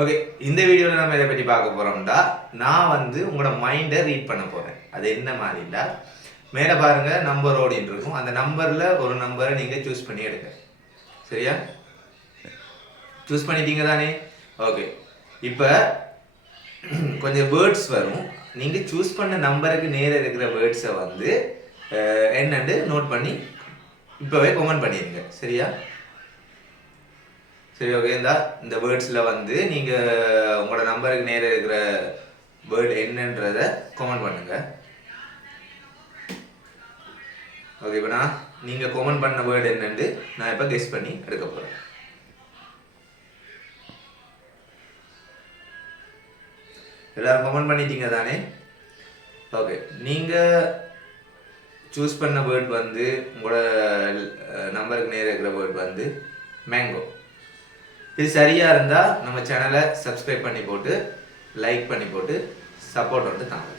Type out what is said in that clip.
Okay, இந்த வீடியோவில் நம்ம இதை பற்றி பார்க்க போகிறோம்டா, நான் வந்து உங்களோட மைண்டை ரீட் பண்ண போகிறேன். அது என்ன மாதிரிடா, மேலே பாருங்கள் நம்பர் ஓடின்னு இருக்கும். அந்த நம்பரில் ஒரு நம்பரை நீங்கள் சூஸ் பண்ணி எடுங்க. சரியா? சூஸ் பண்ணிட்டீங்க தானே? ஓகே, இப்போ கொஞ்சம் வேர்ட்ஸ் வரும். நீங்கள் சூஸ் பண்ண நம்பருக்கு நேராக இருக்கிற வேர்ட்ஸை வந்து என்னன்னு நோட் பண்ணி இப்போவே கமெண்ட் பண்ணிடுங்க. சரியா? சரி, ஓகே. இந்த வேர்ட்ஸில் வந்து நீங்கள் உங்களோட நம்பருக்கு நேராக இருக்கிற வேர்டு என்னன்றதை கமெண்ட் பண்ணுங்கள். ஓகே, இப்போ நீங்கள் கமெண்ட் பண்ண வேர்டு என்னன்னு நான் இப்போ கெஸ் பண்ணி எடுக்க போகிறேன். எல்லாரும் கமெண்ட் பண்ணிட்டீங்க தானே? ஓகே, நீங்கள் சூஸ் பண்ண வேர்ட் வந்து உங்களோட நம்பருக்கு நேராக இருக்கிற வேர்ட் வந்து மேங்கோ. இது சரியாக இருந்தால் நம்ம சேனலை சப்ஸ்கிரைப் பண்ணி போட்டு லைக் பண்ணி போட்டு சப்போர்ட் வந்து தாங்க.